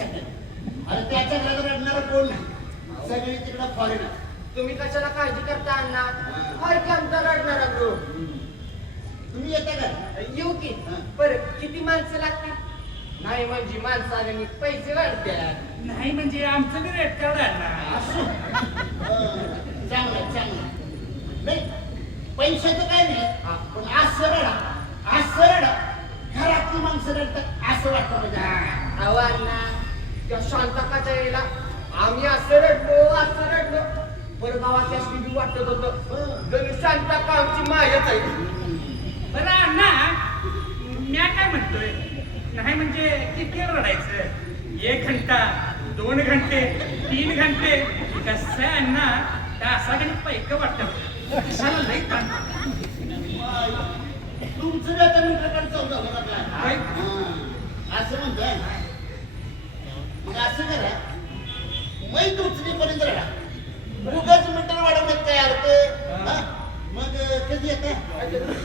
सगळं अरे त्याच्या घरात रडणारा कोण नाही सगळी तिकडं फॉरेनर तुम्ही कशाला काळजी करता अण्णा हर कोणता रडणारा ग्रुप तुम्ही येता का येऊ की पर किती माणसं लागतील नाही म्हणजे माणसाने मी पैसे वाढतात नाही म्हणजे आमचं बी रेट कार्ड आहे ना. असो चांगलं चांगलं नाही पैशाचं काय नाही पण असं रडा घरातली माणसं रडतात असं वाटतं म्हणजे अहो अण्णा त्या शांतकाच्या वेळेला आम्ही असं रडलो बरं गावात त्या स्थिती वाटत होतं जणू शांतका आमची मायच आहे बरं अण्णा म्या काय म्हणतोय नाही म्हणजे किती रडायचं 1 घंटा 2 घंटे 3 घंटे कसं आहे अण्णा तासाकडे पैक वाटतं कशाला लई ताण तुमचं बी आता मीटरकडे चौदा घरातला असं म्हणतोय मग असं करा मैत उचलीपर्यंत रडा उगाच मीटर वाढवण्यात काय अर्थ मग कधी येत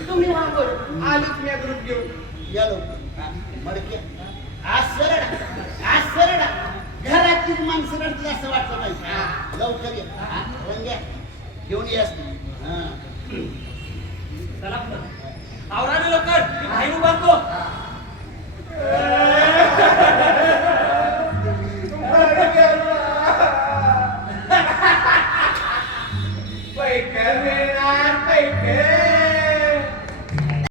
तुम्ही हा बरं आलीच मी ग्रुप घेऊन या लोक मडके आज सरडा घरातील माणसं रडतील असं वाटलं पाहिजे लवकर ये रंग्या घेऊन ये चला आवरा लवकर बाहेर उभारतो